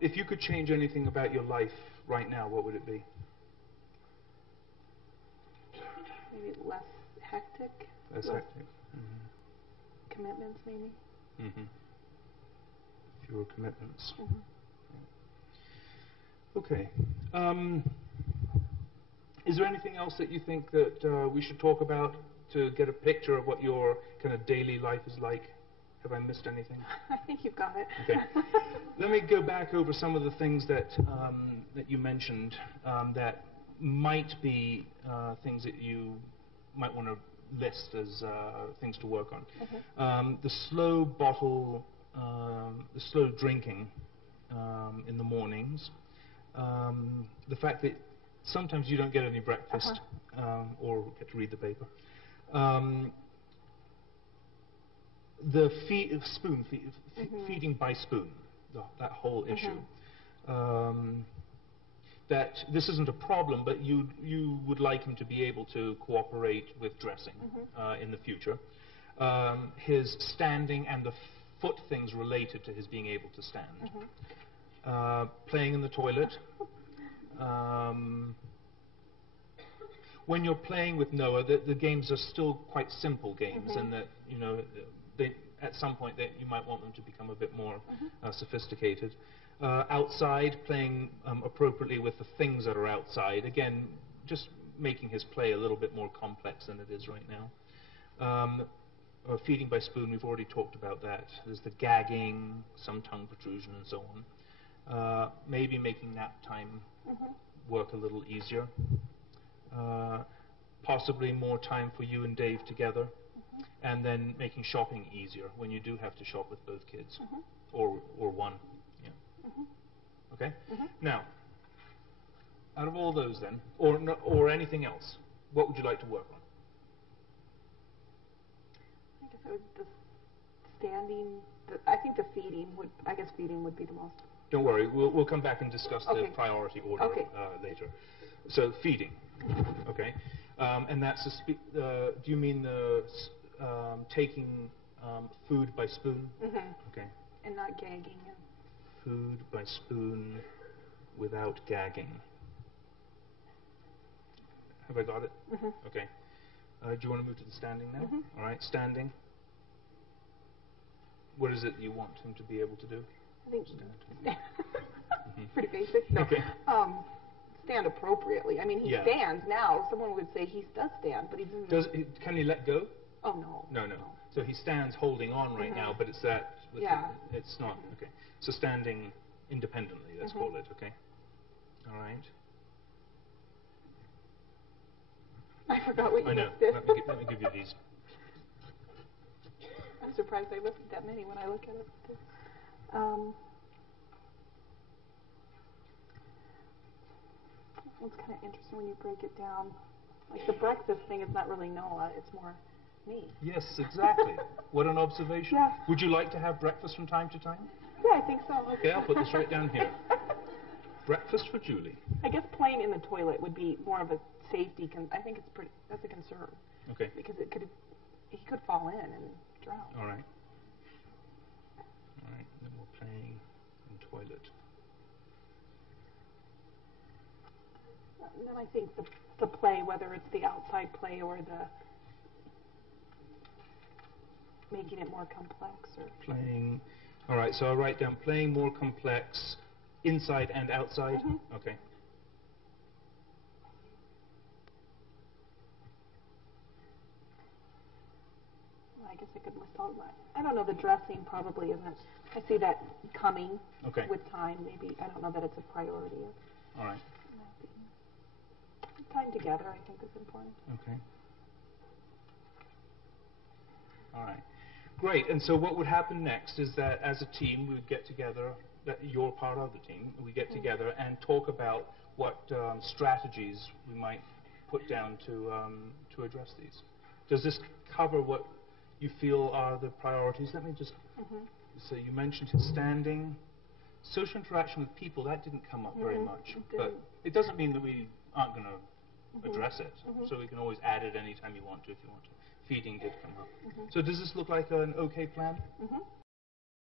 If you could change anything about your life right now, what would it be? Maybe less hectic. Less hectic. Commitments, maybe. Fewer commitments. Mm-hmm. Okay. Is there anything else that you think that we should talk about to get a picture of what your kind of daily life is like? Have I missed anything? I think you've got it. Okay. Let me go back over some of the things that that you mentioned that might be things that you might want to list as things to work on. Okay. The slow bottle, the slow drinking in the mornings, the fact that sometimes you don't get any breakfast or get to read the paper. The feeding by spoon, that whole issue. That this isn't a problem, but you would like him to be able to cooperate with dressing in the future. His standing and the foot things related to his being able to stand. Playing in the toilet. When you're playing with Noah, the games are still quite simple games, and that at some point you might want them to become a bit more sophisticated. Outside, playing appropriately with the things that are outside. Again, just making his play a little bit more complex than it is right now. Feeding by spoon, we've already talked about that. There's the gagging, some tongue protrusion, and so on. Maybe making nap time work a little easier. Possibly more time for you and Dave together. And then making shopping easier when you do have to shop with both kids. Or one. Okay? Now, out of all those then, or anything else, what would you like to work on? I guess the standing, I think the feeding would, feeding would be the most. Don't worry, we'll come back and discuss the priority order later. So, feeding. Okay. And that's do you mean the taking food by spoon? Okay. And not gagging. Food by spoon without gagging. Have I got it? Okay. Do you want to move to the standing now? All right, standing. What is it you want him to be able to do? I think pretty basic. No. Okay. Stand appropriately. I mean, he stands now. Someone would say he does stand, but he doesn't. Can he let go? Oh, no. No. So he stands holding on right now, but it's that. It's not. Okay. So standing independently, let's call it. Okay. All right. I forgot what you know. listed. Let me give you these. I'm surprised I listed that many when I look at it. It's kind of interesting when you break it down. Like the breakfast thing is not really Noah, it's more me. Yes, exactly. What an observation. Yeah. Would you like to have breakfast from time to time? Yeah, I think so. Okay, I'll put this right down here. Breakfast for Julie. I guess playing in the toilet would be more of a safety. I think that's a concern. Okay. Because he could fall in and drown. All right. Then we're playing in toilet. And then I think the play, whether it's the outside play or the making it more complex or playing. All right, so I'll write down playing more complex inside and outside. Okay. I guess I could list all of that. I don't know, the dressing probably isn't. I see that coming with time. Maybe I don't know that it's a priority. All right. Time together, I think, is important. Okay. All right. Great. And so what would happen next is that as a team we would get together, that you're part of the team, we get together and talk about what strategies we might put down to address these. Does this cover what you feel are the priorities? Let me just so you mentioned his standing. Social interaction with people, that didn't come up very much. But it doesn't mean that we aren't going to address it. So we can always add it anytime you want to if you want to. Feeding did come up. So does this look like an okay plan?